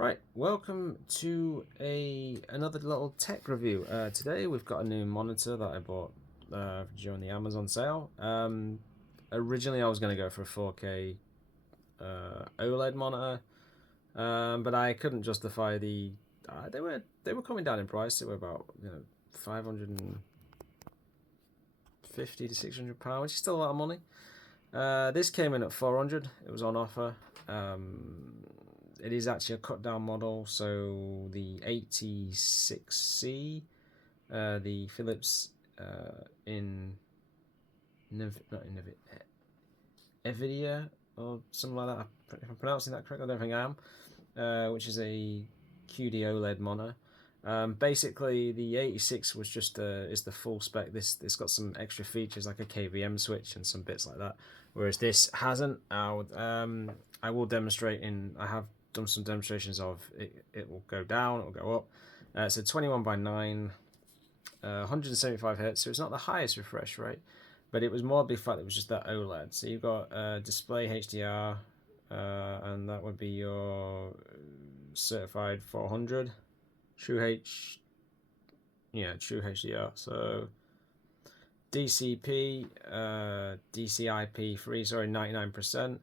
Right, welcome to another little tech review. Today we've got a new monitor that I bought during the Amazon sale. Originally I was going to go for a 4K OLED monitor, but I couldn't justify the. They were coming down in price. They were about 550 to £600, which is still a lot of money. This came in at 400. It was on offer. It is actually a cut down model, so the 86C, the Philips Evnia or something like that. If I'm pronouncing that correctly, I don't think I am. Which is a QD-OLED monitor. Basically, the 86 was just is the full spec. It's got some extra features like a KVM switch and some bits like that, whereas this hasn't. I will demonstrate I have done some demonstrations of it. It will go down, it will go up. It's a 21:9, 175 hertz, so it's not the highest refresh rate, but it was more the fact that it was just that OLED. So you've got display HDR, and that would be your certified 400 true HDR. So DCP, DCI-P free, sorry, 99%.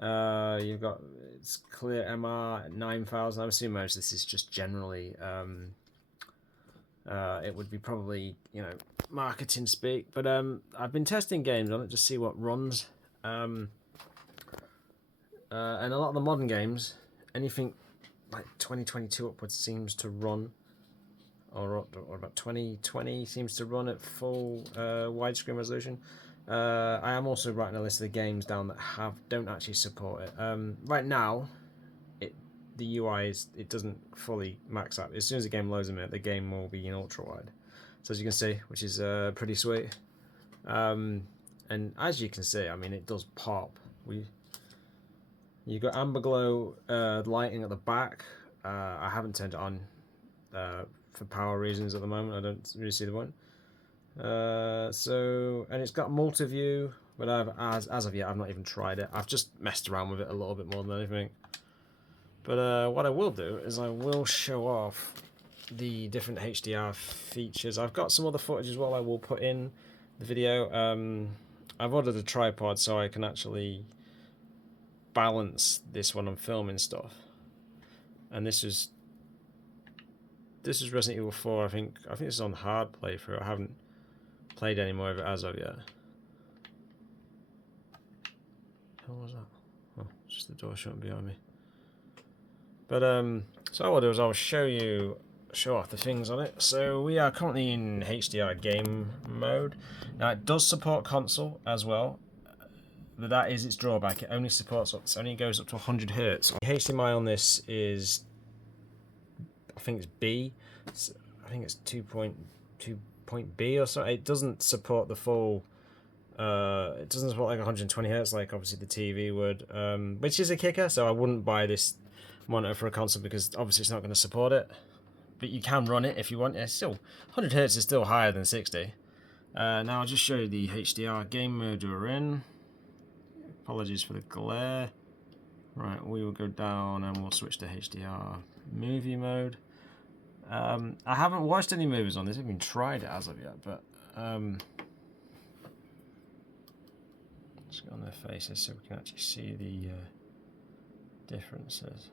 You've got it's clear MR at 9,000. I'm assuming most of this is just generally it would be probably marketing speak, but I've been testing games on it to see what runs, and a lot of the modern games, anything like 2022 upwards seems to run, or about 2020 seems to run at full widescreen resolution. I am also writing a list of the games down that don't actually support it. Right now, the UI it doesn't fully max out. As soon as the game loads a minute, the game will be in ultrawide. So as you can see, which is pretty sweet. And as you can see, I mean, it does pop. You got amber glow lighting at the back. I haven't turned it on for power reasons at the moment. I don't really see the point. And it's got multi-view, but as of yet I've not even tried it. I've just messed around with it a little bit more than anything. But what I will do is I will show off the different HDR features. I've got some other footage as well I will put in the video. I've ordered a tripod so I can actually balance this when I'm filming stuff. And this is Resident Evil 4. I think this is on hard playthrough. I haven't played any more of it as of yet. What was that? Oh, it's just the door shutting behind me. But so what I'll do is I'll show off the things on it. So we are currently in HDR game mode. Now it does support console as well, but that is its drawback. It only goes up to 100 hertz. The HDMI on this is, I think it's B. I think it's 2.2.B or so. It doesn't support the full. It doesn't support like 120 hertz like obviously the TV would, which is a kicker. So I wouldn't buy this monitor for a console because obviously it's not going to support it. But you can run it if you want. It's still 100 hertz is still higher than 60. Now I'll just show you the HDR game mode we're in. Apologies for the glare. Right, we will go down and we'll switch to HDR movie mode. I haven't watched any movies on this. I haven't even tried it as of yet, but just go on their faces so we can actually see the differences.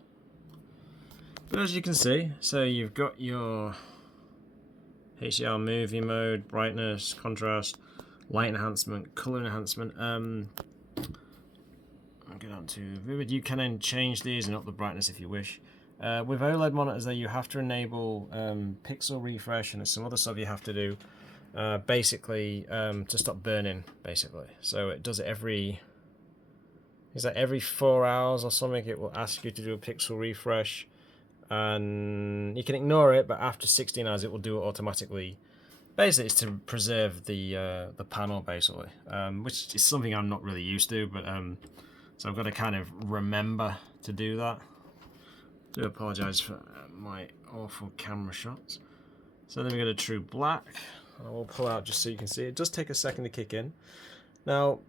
But as you can see, so you've got your HDR movie mode, brightness, contrast, light enhancement, color enhancement. I'll get on to vivid. You can then change these and up the brightness if you wish. With OLED monitors though, you have to enable pixel refresh and there's some other stuff you have to do basically to stop burning, basically. So it does it every 4 hours or something. It will ask you to do a pixel refresh, and you can ignore it, but after 16 hours it will do it automatically. Basically it's to preserve the panel, basically, which is something I'm not really used to, but so I've got to kind of remember to do that. Do apologise for my awful camera shots. So then we go to true black. I will pull out just so you can see. It does take a second to kick in. Now,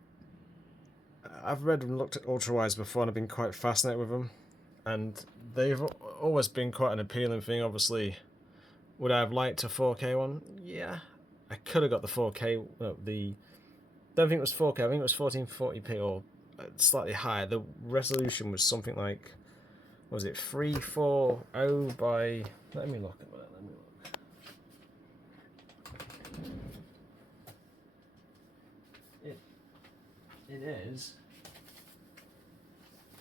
I've read and looked at ultrawides before and I've been quite fascinated with them. And they've always been quite an appealing thing. Obviously, would I have liked a 4K one? Yeah, I could have got the 4K. Don't think it was 4K. I think it was 1440p or slightly higher. The resolution was something like, what was it, 340 by? Let me look at that. Let me look. It is.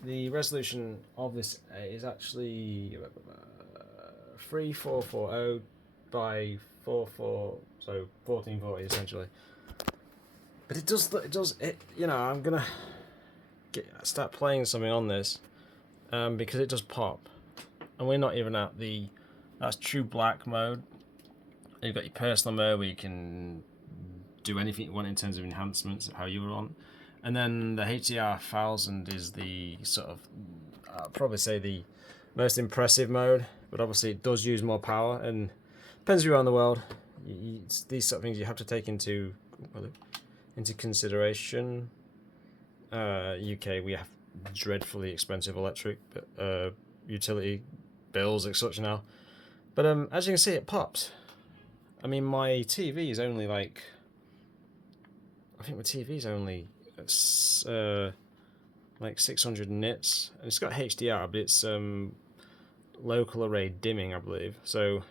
The resolution of this is actually 3440 by 44, so 1440 essentially. But it does. You know, I'm gonna start playing something on this because it does pop, and we're not even at that's true black mode. You've got your personal mode where you can do anything you want in terms of enhancements, how you want. And then the HDR 1000 is the sort of, I'll probably say the most impressive mode, but obviously it does use more power, and depends around the world. These sort of things you have to take into consideration. UK, we have dreadfully expensive electric utility bills and such now. But as you can see, it pops. I mean, my TV is only like, I think my TV is only like 600 nits, and it's got HDR, but it's local array dimming, I believe. So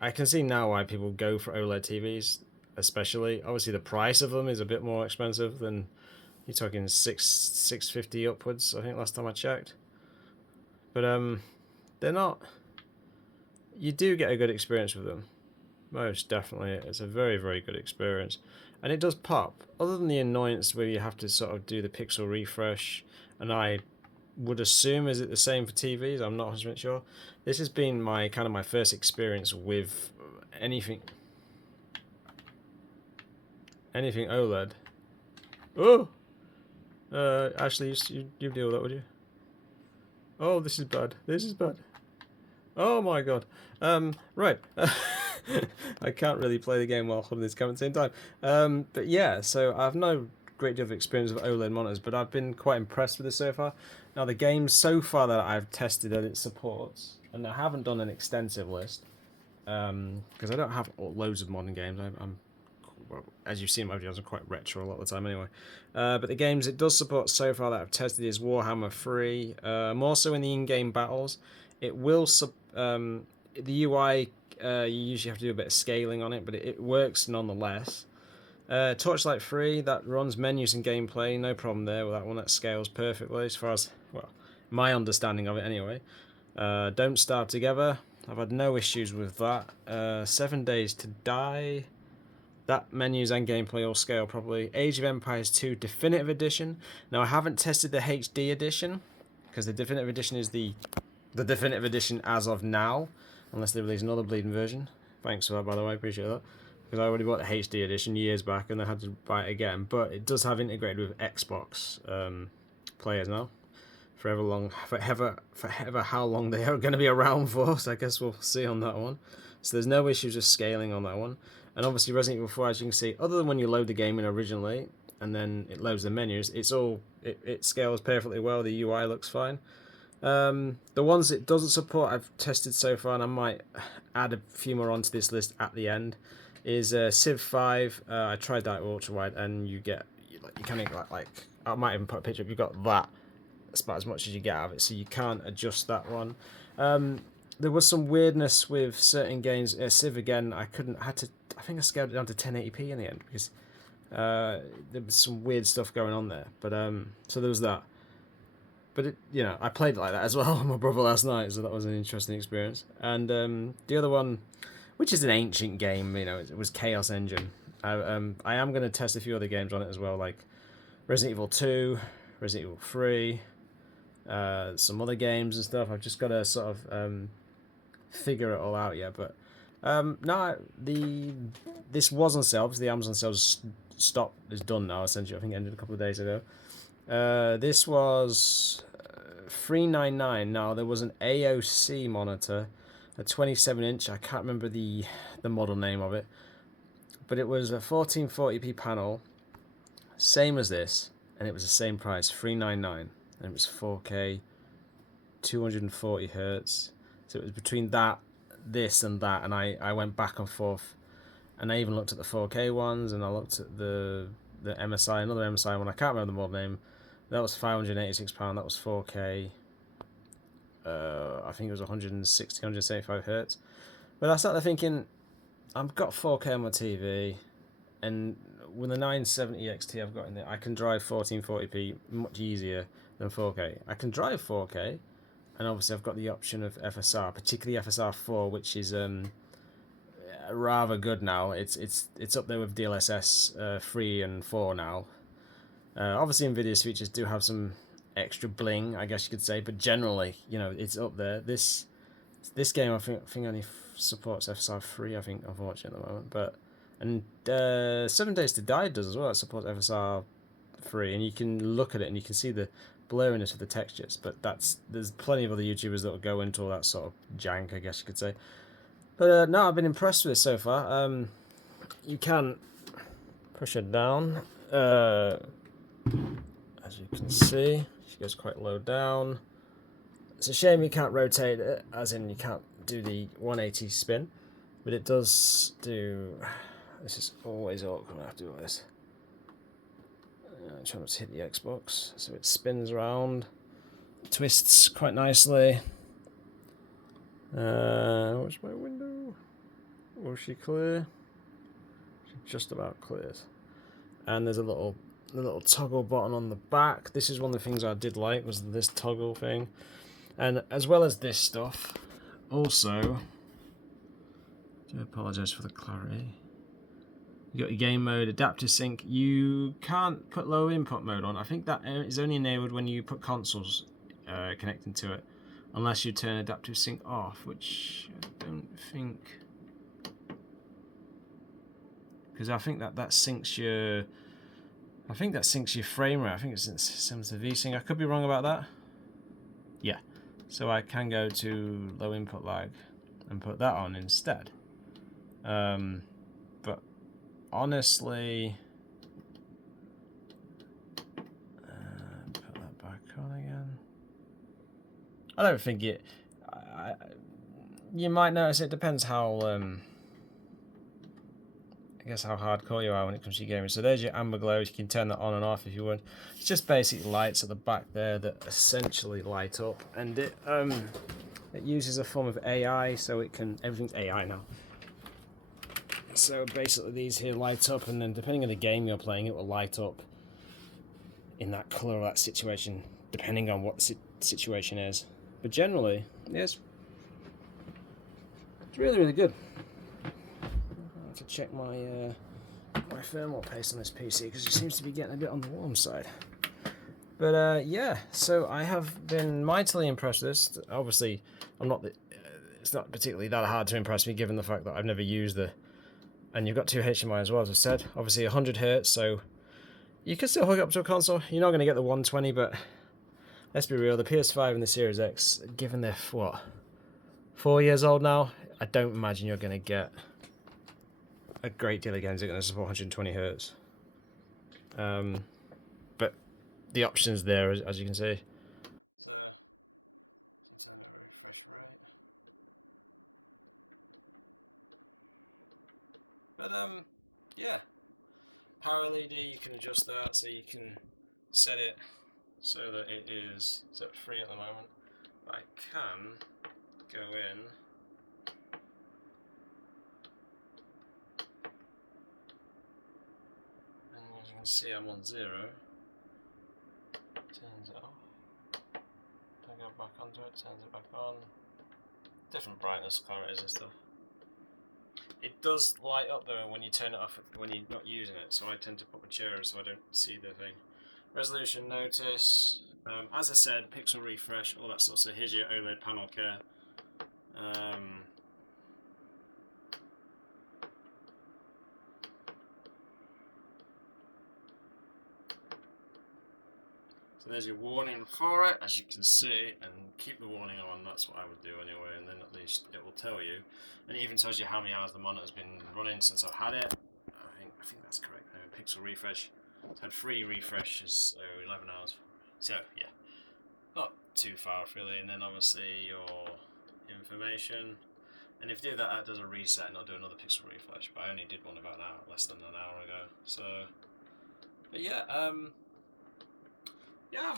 I can see now why people go for OLED TVs, especially. Obviously, the price of them is a bit more expensive than, you're talking 650 upwards, I think last time I checked. But they're not. You do get a good experience with them. Most definitely, it's a very, very good experience, and it does pop. Other than the annoyance where you have to sort of do the pixel refresh, and I would assume, is it the same for TVs? I'm not 100% sure. This has been my first experience with anything OLED. Oh, Ashley, you deal with that, would you? Oh, this is bad. This is bad. Oh my god. Right. I can't really play the game while holding this camera at the same time. But yeah, so I've no great deal of experience with OLED monitors, but I've been quite impressed with this so far. Now, the games so far that I've tested that it supports, and I haven't done an extensive list, because I don't have loads of modern games. Well, as you've seen, my videos are quite retro a lot of the time anyway. But the games it does support so far that I've tested is Warhammer 3. More so in the in-game battles. It will the UI, you usually have to do a bit of scaling on it, but it works nonetheless. Torchlight 3, that runs menus and gameplay, no problem there with that one. That scales perfectly as far as, well, my understanding of it anyway. Don't Starve Together, I've had no issues with that. 7 Days to Die, that menus and gameplay all scale properly. Age of Empires 2 Definitive Edition. Now, I haven't tested the HD edition, because the Definitive Edition is the Definitive Edition as of now, unless they release another bleeding version. Thanks for that, by the way, I appreciate that. Because I already bought the HD edition years back and I had to buy it again. But it does have integrated with Xbox players now. Forever how long they are going to be around for, so I guess we'll see on that one. So there's no issues with scaling on that one. And obviously Resident Evil 4, as you can see, other than when you load the game in originally, and then it loads the menus, it scales perfectly well, the UI looks fine. The ones it doesn't support, I've tested so far, and I might add a few more onto this list at the end, is Civ 5. I tried that with Ultrawide, and you kind of like I might even put a picture up. You've got that. That's about as much as you get out of it, so you can't adjust that one. There was some weirdness with certain games. Civ again, I think I scaled it down to 1080p in the end because there was some weird stuff going on there. But so there was that. But I played it like that as well with my brother last night, so that was an interesting experience. And the other one, which is an ancient game, it was Chaos Engine. I am going to test a few other games on it as well, like Resident Evil 2, Resident Evil 3, some other games and stuff. I've just got to sort of figure it all out yet. But no, this was on sale. The Amazon sales is done now, essentially. I think it ended a couple of days ago. This was $399. Now, there was an AOC monitor, a 27-inch. I can't remember the model name of it, but it was a 1440p panel, same as this, and it was the same price, $399, and it was 4K 240 hertz. So it was between that, this, and that, and I went back and forth. And I even looked at the 4K ones, and I looked at the MSI, another MSI one. I can't remember the model name. That was £586. That was 4K. I think it was 160, 175 hertz. But I sat there thinking, I've got 4K on my TV, and with the 970 XT I've got in there, I can drive 1440p much easier than 4K. I can drive 4K, and obviously I've got the option of FSR, particularly FSR 4, which is rather good now. It's up there with DLSS 3 and 4 now. Obviously Nvidia's features do have some extra bling, I guess you could say, but generally, you know, it's up there. This game I think only supports FSR 3, I think, unfortunately at the moment, but and 7 Days to Die does as well. It supports FSR 3, and you can look at it and you can see the blurriness of the textures, but there's plenty of other YouTubers that will go into all that sort of jank, I guess you could say. But no, I've been impressed with this so far. You can push it down, as you can see. She goes quite low down. It's a shame you can't rotate it, as in you can't do the 180 spin, but it does do. This is always awkward when I have to do this. Try not to hit the Xbox, so it spins around, twists quite nicely. What's my window? Was she clear? She's just about cleared. And there's a little toggle button on the back. This is one of the things I did like, was this toggle thing. And as well as this stuff, also, I do apologise for the clarity. You got your game mode, adaptive sync. You can't put low input mode on. I think that is only enabled when you put consoles connecting to it, unless you turn adaptive sync off, which I don't think, because I think that syncs your. I think that syncs your frame rate. I think it's similar to VSync. I could be wrong about that. Yeah, so I can go to low input lag and put that on instead. But honestly, put that back on again. I don't think it. You might notice it depends how. I guess how hardcore you are when it comes to your gaming. So there's your amber glow. You can turn that on and off if you want. It's just basic lights at the back there that essentially light up, and it uses a form of AI, so it can. Everything's AI now. So basically, these here light up, and then depending on the game you're playing, it will light up in that color or that situation, depending on what the situation is. But generally, yes, it's really, really good. I have to check my my thermal paste on this PC because it seems to be getting a bit on the warm side. But yeah, so I have been mightily impressed with this. Obviously, it's not particularly that hard to impress me given the fact that I've never used the. And you've got two HDMI as well, as I said. Obviously 100 Hz, so you can still hook it up to a console. You're not going to get the 120, but let's be real, the PS5 and the Series X, given they're, what, 4 years old now, I don't imagine you're going to get a great deal of games that are going to support 120 Hz. But the option's there, as you can see. So, turn it a refresh rate. But yeah, power LED, you can adjust that, so you can set it so that it is set free at the moment. But I can go in and as you can see, I'm on 0. Turns it off. I go back onto it, turns it back on. Different brightness, clarities and stuff. It does light up though when you turn it off when you're not using it, so I tend to put my chair in so I don't see the thing. Resolution notice, as I said, pixel refresh, all that stuff. So here's your OLED panel care. So there's your warning for it, as you can see, and keep the warning on. That's what I would do anyway, and then at least it will tell you. And it even tells you how many hours the monitor's been running since I've had it. I think that's correct. Pixel refresh. It's had 3 refreshes, so 11 hours. So yeah, not too far really, and then obviously your information. And if you do that, that does a reset and I'll do another pixel refresh, but I only did one about an hour, less than an hour ago. So, but yeah, yeah,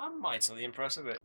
I'm mightily impressed with it.